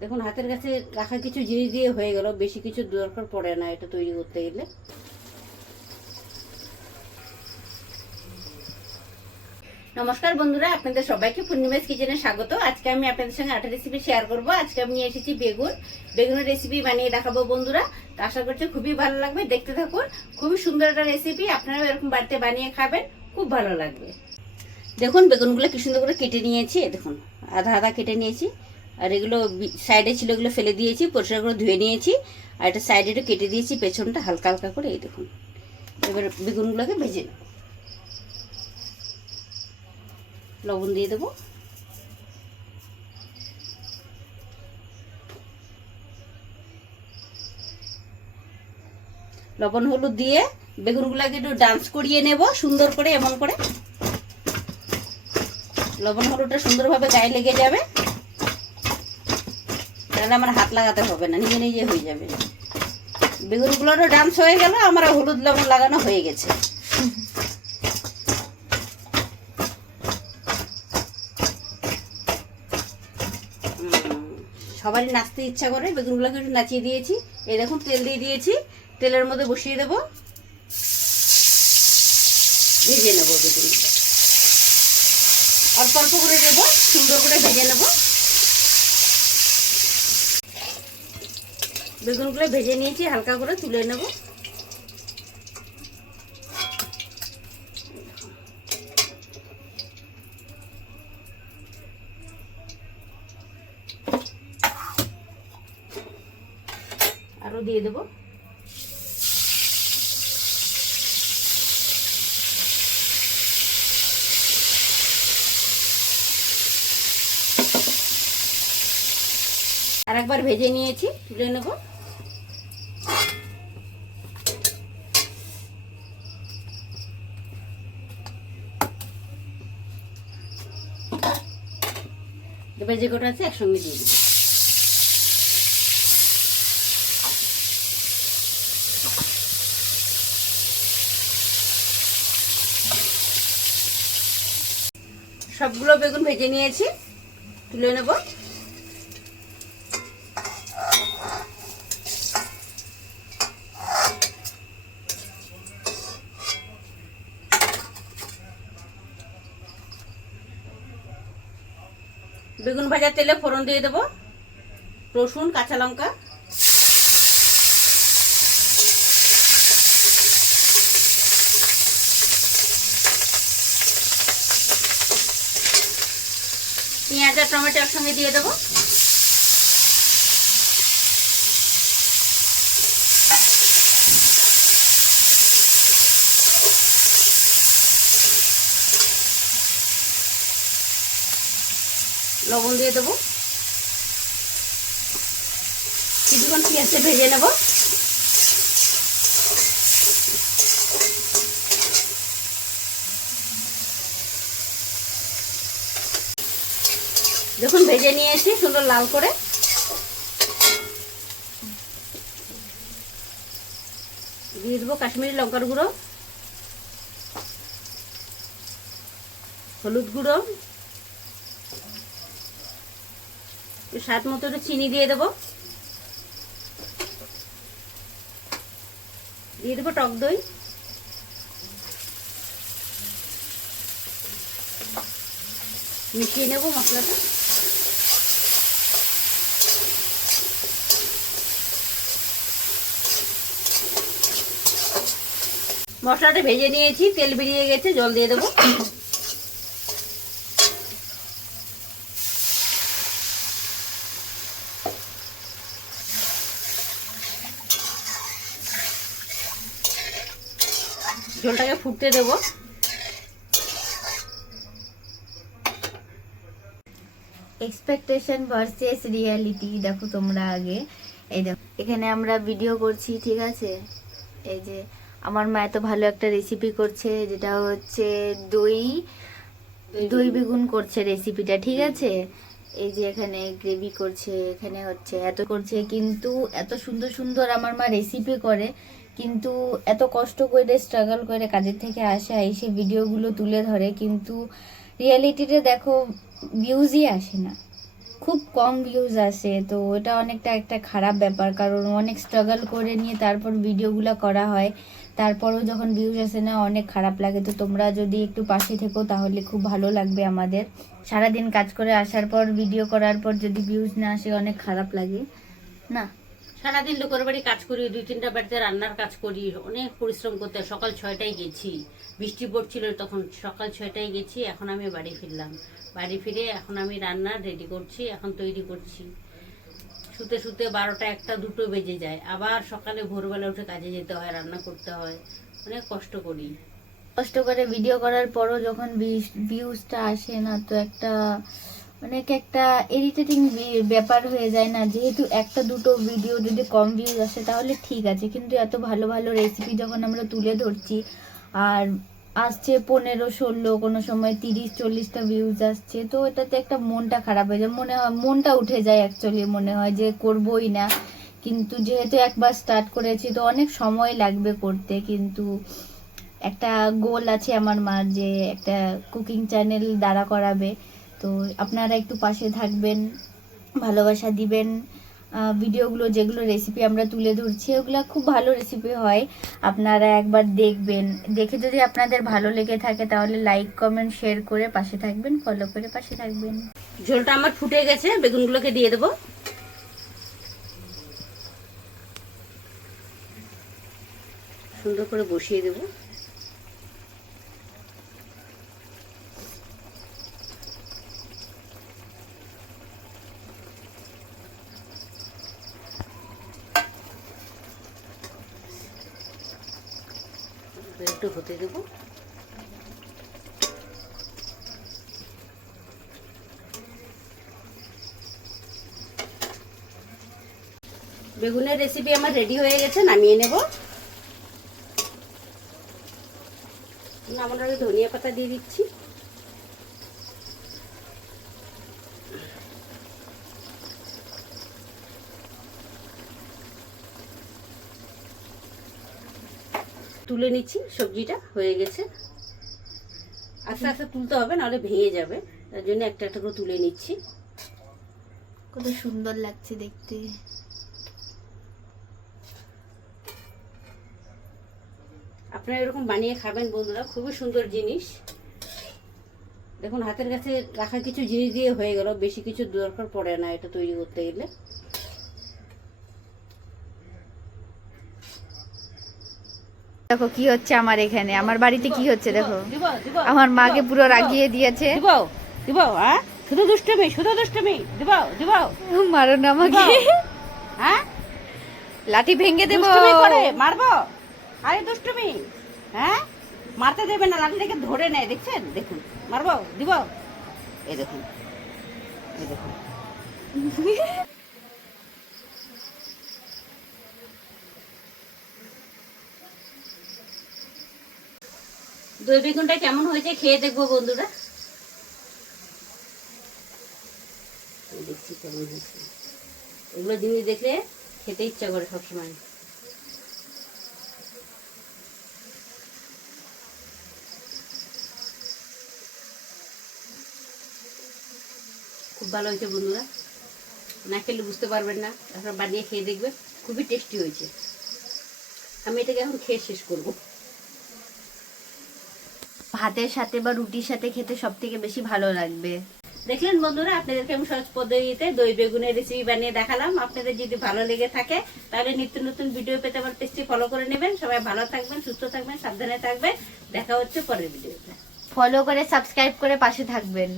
দেখুন হাতের কাছে রাখা কিছু জিনিস দিয়ে হয়ে গেল, বেশি কিছু দরকার পড়ে না এটা তৈরি করতে গেলে। নমস্কার বন্ধুরা, আপনাদের সবাইকে পূর্ণিমাস কিচেনে স্বাগত। আজকে আমি আপনাদের সঙ্গে আটা রেসিপি শেয়ার করব। আজকে আমি নিয়ে এসেছি বেগুনের রেসিপি বানিয়ে দেখাবো বন্ধুরা। তো আশা করছি খুবই ভালো লাগবে, দেখতে থাকুন। খুবই সুন্দর একটা রেসিপি, আপনারাও এরকম বাড়িতে বানিয়ে খাবেন, খুব ভালো লাগবে। দেখুন বেগুনগুলো কি সুন্দর করে কেটে নিয়েছি, দেখুন আধা আধা কেটে নিয়েছি। আর এগুলো সাইডে ছিল, এগুলো ফেলে দিয়েছি, পরিষ্কার করে ধুয়ে নিয়েছি। আর এটা সাইডে একটু কেটে দিয়েছি, পেছনটা হালকা হালকা করে। এই দেখুন, এবার বেগুনগুলোকে ভেজে নেব। লবণ দিয়ে দেবো, লবণ হলুদ দিয়ে বেগুনগুলোকে একটু ডান্স করিয়ে নেব সুন্দর করে, এমন করে। লবণ হলুদটা সুন্দরভাবে গায়ে লেগে যাবে, তাহলে আমার হাত লাগাতে হবে না, নিজে নিজে হয়ে যাবে। বেগুনগুলোরও ডান্স হয়ে গেল, আমার হলুদ লবণ লাগানো হয়ে গেছে। সবারই নাচতে ইচ্ছা করে, বেগুনগুলোকে একটু নাচিয়ে দিয়েছি। এই দেখুন তেল দিয়ে দিয়েছি, তেলের মধ্যে বসিয়ে দেবো, ভেজে নেবো বেগুনগুলো। অল্প অল্প করে দেবো, সুন্দর করে ভেজে নেবো। বেগুনগুলো ভেজে নিয়েছি, হালকা করে তুলে নেব। আরো দিয়ে দেবো। আর একবার ভেজে নিয়েছি, তুলে নেব। এবার যে কটা আছে একসঙ্গে দিয়ে দেবো। সবগুলো বেগুন ভেজে নিয়েছি, তুলে নেব। বেগুন ভাজার তেলে ফোড়ন দিয়ে দেবো, রসুন, কাঁচা লঙ্কা, পেঁয়াজ আর টমেটো একসঙ্গে দিয়ে দেবো। লবণ দিয়ে দেবো, কিছুক্ষণ পেঁয়াজটা ভেজে নেব। যখন ভেজে নিয়েছি সুন্দর লাল করে, দিয়ে দেবো কাশ্মীরি লঙ্কার গুঁড়ো, হলুদ গুঁড়ো, স্বাদ মতো একটু চিনি দিয়ে দেবো, দিয়ে দেবো টক দই, মিশিয়ে নেব মশলাটা। মশলাটা ভেজে নিয়েছি, তেল বেরিয়ে গেছে, জল দিয়ে দেবো। ঝোলটাকে ফুটতে দেবো। Expectation versus reality. দেখো তোমরা আগে, এই দেখো এখানে আমরা ভিডিও করছি, ঠিক আছে। এই যে আমার মা এত ভালো একটা রেসিপি করছে, যেটা হচ্ছে দই বেগুন করছে রেসিপিটা, ঠিক আছে। এই যে এখানে গ্রেভি করছে, এখানে হচ্ছে এত করছে, কিন্তু এত সুন্দর সুন্দর আমার মা রেসিপি করে, কিন্তু এত কষ্ট করে স্ট্রাগল করে কাজের থেকে আসা এসে ভিডিওগুলো তুলে ধরে, কিন্তু রিয়ালিটিতে দেখো ভিউজই আসে না। খুব কম ভিউজ আসে, তো এটা অনেকটা একটা খারাপ ব্যাপার, কারণ অনেক স্ট্রাগল করে নিয়ে তারপর ভিডিওগুলো করা হয়, তারপরেও যখন ভিউজ আসে না অনেক খারাপ লাগে। তো তোমরা যদি একটু পাশে থেকো তাহলে খুব ভালো লাগবে আমাদের। সারাদিন কাজ করে আসার পর ভিডিও করার পর যদি ভিউজ না আসে অনেক খারাপ লাগে না। সারাদিন লোকের বাড়ি কাজ করি, 2-3টা বাড়িতে রান্নার কাজ করি, অনেক পরিশ্রম করতে হয়। সকাল 6টায় গেছি, বৃষ্টি পড়ছিল তখন, সকাল 6টায় গেছি, এখন আমি বাড়ি ফিরলাম। বাড়ি ফিরে এখন আমি রান্না রেডি করছি, এখন তৈরি করছি। শুতে শুতে 12টা 1টা 2টো বেজে যায়। আবার সকালে ভোরবেলা উঠে কাজে যেতে হয়, রান্না করতে হয়, অনেক কষ্ট করি। কষ্ট করে ভিডিও করার পরও যখন ভিউজটা আসে না, তো একটা অনেক একটা ইরিটেটিং ব্যাপার হয়ে যায় না। যেহেতু একটা দুটো ভিডিও যদি কম ভিউজ আসে তাহলে ঠিক আছে, কিন্তু এত ভালো ভালো রেসিপি যখন আমরা তুলে ধরছি আর আসছে 15-16, কোনো সময় 30-40টা ভিউজ আসছে, তো এটাতে একটা মনটা খারাপ হয়ে যায়, মনে হয় মনটা উঠে যায় অ্যাকচুয়ালি, মনে হয় যে করবোই না। কিন্তু যেহেতু একবার স্টার্ট করেছি তো অনেক সময় লাগবে করতে, কিন্তু একটা গোল আছে আমার মার যে একটা কুকিং চ্যানেল দাঁড়া করাবে। তো আপনারা একটু পাশে থাকবেন, ভালোবাসা দিবেন। ভিডিওগুলো যেগুলো রেসিপি আমরা তুলে ধরছি ওগুলো খুব ভালো রেসিপি হয়, আপনারা একবার দেখবেন। দেখে যদি আপনাদের ভালো লেগে থাকে তাহলে লাইক কমেন্ট শেয়ার করে পাশে থাকবেন, ফলো করে পাশে থাকবেন। ঝোলটা আমার ফুটে গেছে, বেগুনগুলোকে দিয়ে দেবো। সুন্দর করে বসিয়ে দেবো। একটু হতে দেবো। বেগুনের রেসিপি আমার রেডি হয়ে গেছে, নামিয়ে নেব। নামানোর আগে ধনিয়া পাতা দিয়ে দিচ্ছি। তুলে নিচ্ছি, সবজিটা হয়ে গেছে। আস্তে আস্তে তুলতে হবে, নাহলে ভেঙে যাবে, তার জন্য একটা একটা করে তুলে নিচ্ছি। কত সুন্দর লাগছে দেখতে। আপনারা এরকম বানিয়ে খাবেন বন্ধুরা, খুবই সুন্দর জিনিস। দেখুন হাতের কাছে রাখা কিছু জিনিস দিয়ে হয়ে গেল, বেশি কিছু দরকার পড়ে না এটা তৈরি করতে গেলে। দেখো কি হচ্ছে আমার এখানে, আমার বাড়িতে কি হচ্ছে দেখো। আমার মাকে পুরো রাগিয়ে দিয়েছে। শুধু দুষ্টমি, শুধু দুষ্টমি। দিব দিব, মারো না আমাকে, হ্যাঁ লাঠি ভেঙে দেবো। দুষ্টুমি করে মারবো? আরে দুষ্টুমি, হ্যাঁ মারতে দেবে না, লাঠি থেকে ধরে নেয়, দেখছেন? দেখুন, মারবো দিব, এই দেখুন, এই দেখুন। দই বেগুনটা কেমন হয়েছে খেয়ে দেখবো বন্ধুরা। দেখছি কেমন হয়েছে। এগুলো জিনিস দেখলে খেতে ইচ্ছা করে সবসময়। খুব ভালো হয়েছে বন্ধুরা, না খেলে বুঝতে পারবেন না, আপনারা বানিয়ে খেয়ে দেখবেন, খুবই টেস্টি হয়েছে। আমি এটাকে এখন খেয়ে শেষ করব। ভাতের সাথে বা রুটির সাথে খেতে সব থেকে বেশি ভালো লাগবে। দেখলেন বন্ধুরা, আপনাদেরকে আমি সহজ পদ্ধতিতে দই বেগুনের রেসিপি বানিয়ে দেখালাম। আপনাদের যদি ভালো লেগে থাকে তাহলে নিত্য নতুন ভিডিও পেতে আমার পেজটি ফলো করে নেবেন। সবাই ভালো থাকবেন, সুস্থ থাকবেন, সাবধানে থাকবেন। দেখা হচ্ছে পরের ভিডিওতে। ফলো করে সাবস্ক্রাইব করে পাশে থাকবেন।